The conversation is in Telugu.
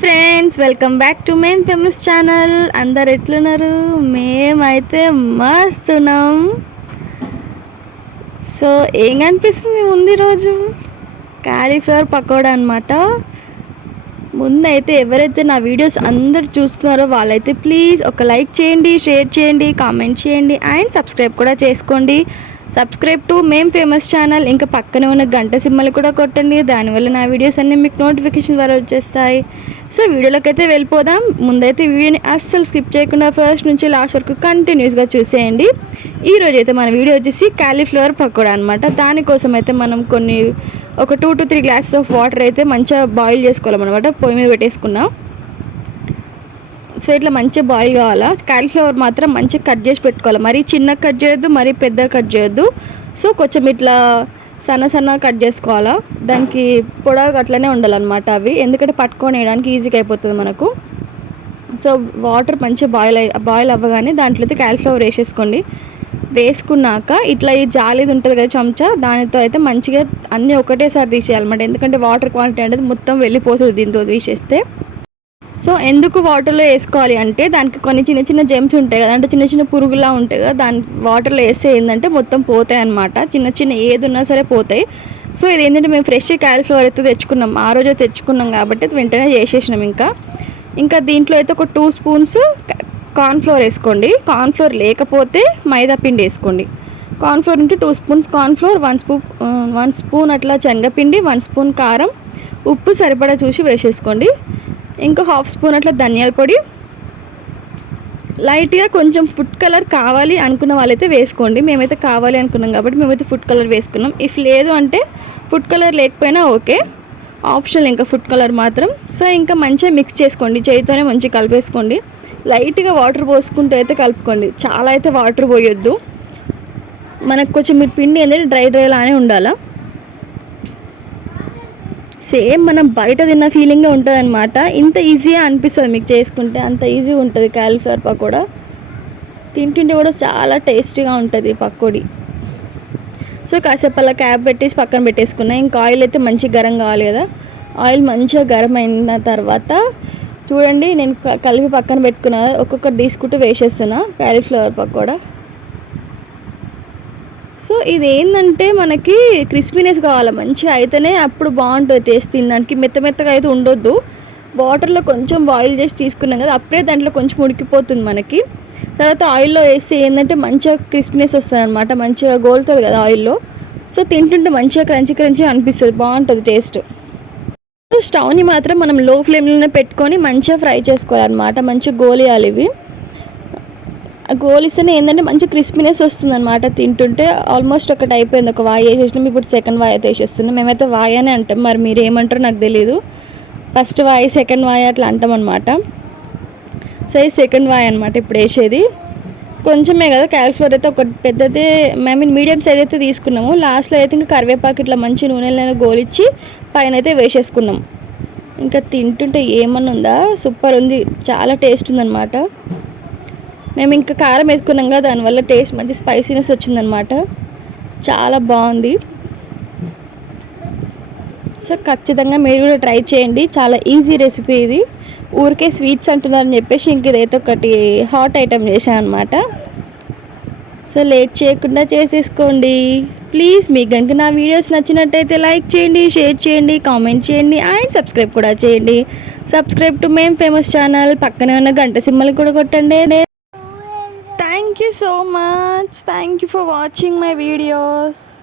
Friends welcome back to main famous channel అందరు ఎట్లున్నారు? మేమైతే మస్తున్నాం. సో ఏం కనిపిస్తుంది మేము ఉంది రోజు కాలీఫ్లవర్ పకోడా అనమాట ముందైతే ఎవరైతే నా వీడియోస్ అందరు చూస్తున్నారో వాళ్ళైతే ప్లీజ్ ఒక లైక్ చేయండి షేర్ చేయండి కామెంట్ చేయండి అండ్ సబ్స్క్రైబ్ కూడా చేసుకోండి. Subscribe to Mem famous channel. ఇంకా పక్కనే ఉన్న గంట సిమ్మలు కూడా కొట్టండి. దానివల్ల నా వీడియోస్ అన్నీ మీకు నోటిఫికేషన్ ద్వారా వచ్చేస్తాయి. సో వీడియోలోకి అయితే వెళ్ళిపోదాం. ముందైతే వీడియోని అస్సలు స్కిప్ చేయకుండా ఫస్ట్ నుంచి లాస్ట్ వరకు కంటిన్యూస్గా చూసేయండి. ఈరోజు అయితే మన వీడియో వచ్చేసి క్యాలీఫ్లవర్ పకోడా అనమాట దానికోసం అయితే మనం కొన్ని ఒక two to three glasses of water అయితే మంచిగా బాయిల్ చేసుకోవాలన్నమాట. పొయ్యి మీద పెట్టేసుకున్నాం. సో ఇట్లా మంచిగా బాయిల్ కావాలా? క్యాలిఫ్లవర్ మాత్రం మంచిగా కట్ చేసి పెట్టుకోవాలి. మరీ చిన్న కట్ చేయొద్దు మరీ పెద్ద కట్ చేయొద్దు. సో కొంచెం ఇట్లా సన్న సన్న కట్ చేసుకోవాలా? దానికి పొడవు అట్లనే ఉండాలన్నమాట అవి. ఎందుకంటే పట్టుకొని వేయడానికి ఈజీగా అయిపోతుంది మనకు. సో వాటర్ మంచిగా బాయిల్ అయి బాయిల్ అవ్వగానే దాంట్లో అయితే క్యాలిఫ్లవర్ వేసేసుకోండి. వేసుకున్నాక ఇట్లా ఈ జాలిది ఉంటుంది కదా చెంచా దానితో అయితే మంచిగా అన్నీ ఒకటేసారి తీసేయాలన్నమాట. ఎందుకంటే వాటర్ క్వాంటిటీ అనేది మొత్తం వెళ్ళిపోతుంది దీంతో తీసేస్తే. సో ఎందుకు వాటర్లో వేసుకోవాలి అంటే దానికి కొన్ని చిన్న చిన్న జెమ్స్ ఉంటాయి కదా అంటే చిన్న చిన్న పురుగులా ఉంటాయి కదా దాని వాటర్లో వేస్తే ఏంటంటే మొత్తం పోతాయి అనమాట చిన్న చిన్న ఏది ఉన్నా సరే పోతాయి. సో ఇది ఏంటంటే మేము ఫ్రెష్ క్యాలిఫ్లవర్ అయితే తెచ్చుకున్నాం. ఆ రోజే తెచ్చుకున్నాం కాబట్టి వెంటనే చేసేసినాం ఇంకా. ఇంకా దీంట్లో అయితే ఒక టూ స్పూన్స్ కార్న్ఫ్లోర్ వేసుకోండి. కార్న్ఫ్లోర్ లేకపోతే మైదా పిండి వేసుకోండి. కార్న్ఫ్లోర్ ఉంటే two spoons cornflour one spoon one spoon అట్లా శనగపిండి వన్ స్పూన్ కారం ఉప్పు సరిపడా చూసి వేసేసుకోండి. ఇంకా హాఫ్ స్పూన్ అట్లా ధనియాల పొడి. లైట్గా కొంచెం ఫుడ్ కలర్ కావాలి అనుకున్న వాళ్ళైతే వేసుకోండి. మేమైతే కావాలి అనుకున్నాం కాబట్టి మేమైతే ఫుడ్ కలర్ వేసుకున్నాం. ఇఫ్ లేదు అంటే ఫుడ్ కలర్ లేకపోయినా ఓకే. ఆప్షనల్ ఇంకా ఫుడ్ కలర్ మాత్రం. సో ఇంకా మంచిగా మిక్స్ చేసుకోండి. చేయితోనే మంచిగా కలిపేసుకోండి. లైట్గా వాటర్ పోసుకుంటూ అయితే కలుపుకోండి. చాలా అయితే వాటర్ పోయొద్దు. మనకు కొంచెం మీ పిండి ఏంటంటే డ్రై డ్రైలానే ఉండాలా? సేమ్ మనం బయట తిన్న ఫీలింగే ఉంటుంది అనమాట ఇంత ఈజీగా అనిపిస్తుంది మీకు చేసుకుంటే అంత ఈజీగా ఉంటుంది క్యాలీఫ్లవర్ పకోడా. తింటుంటే కూడా చాలా టేస్టీగా ఉంటుంది పకోడీ. సో కాసేపు అలా క్యాప్ పెట్టేసి పక్కన పెట్టేసుకున్నా. ఇంకా ఆయిల్ అయితే మంచిగా గరం కావాలి కదా. ఆయిల్ మంచిగా గరం అయిన తర్వాత చూడండి నేను కలిపి పక్కన పెట్టుకున్నా. ఒక్కొక్కటి తీసుకుంటూ వేసేస్తున్నా క్యాలీఫ్లవర్ పకోడా. సో ఇది ఏంటంటే మనకి క్రిస్పీనెస్ కావాలి మంచిగా అయితేనే అప్పుడు బాగుంటుంది టేస్ట్ తినడానికి. మెత్త మెత్తగా అయితే ఉండొద్దు. వాటర్లో కొంచెం బాయిల్ చేసి తీసుకున్నాం కదా అప్పుడే దాంట్లో కొంచెం ఉడికిపోతుంది మనకి. తర్వాత ఆయిల్లో వేస్తే ఏంటంటే మంచిగా క్రిస్పీనెస్ వస్తుంది అనమాట మంచిగా గోలుతుంది కదా ఆయిల్లో. సో తింటుంటే మంచిగా క్రంచి క్రంచి అనిపిస్తుంది బాగుంటుంది టేస్ట్. స్టవ్ని మాత్రం మనం లో ఫ్లేమ్లోనే పెట్టుకొని మంచిగా ఫ్రై చేసుకోవాలన్నమాట మంచిగా గోలియాలి ఇవి. గోలిస్తేనే ఏంటంటే మంచి క్రిస్పీనెస్ వస్తుంది అనమాట తింటుంటే ఆల్మోస్ట్ ఒకటి అయిపోయింది. ఒక వాయి వేసేసినాం ఇప్పుడు సెకండ్ వాయి అయితే వేసేస్తున్నాం. మేమైతే వాయి అనే అంటాం. మరి మీరు ఏమంటారో నాకు తెలియదు ఫస్ట్ వాయి సెకండ్ వాయి అట్లా అంటాం అనమాట సో ఇది సెకండ్ వాయి అనమాట ఇప్పుడు వేసేది. కొంచెమే కదా క్యాలిఫ్లవర్ అయితే ఒక పెద్దదే ఐ మీన్ మీడియం సైజ్ అయితే తీసుకున్నాము. లాస్ట్లో అయితే ఇంకా కరివేపాకు ఇట్లా మంచి నూనెలను గోలిచ్చి పైన అయితే వేసేసుకున్నాం. ఇంకా తింటుంటే ఏమన్నా ఉందా సూపర్ ఉంది. చాలా టేస్ట్ ఉందన్నమాట. మేము ఇంకా కారం వేసుకున్నాం కదా దానివల్ల టేస్ట్ మంచి స్పైసీనెస్ వచ్చిందనమాట చాలా బాగుంది. సో ఖచ్చితంగా మీరు కూడా ట్రై చేయండి. చాలా ఈజీ రెసిపీ ఇది. ఊరికే స్వీట్స్ అంటున్నారని చెప్పేసి ఇంక ఇదైతే ఒకటి హాట్ ఐటెం చేశాను అనమాట సో లేట్ చేయకుండా చేసేసుకోండి. ప్లీజ్ మీకు కనుక నా వీడియోస్ నచ్చినట్టయితే లైక్ చేయండి షేర్ చేయండి కామెంట్ చేయండి అండ్ సబ్స్క్రైబ్ కూడా చేయండి. Subscribe to Mem famous channel. పక్కనే ఉన్న గంట సింబల్ కూడా కొట్టండి. so much. Thank you for watching my videos.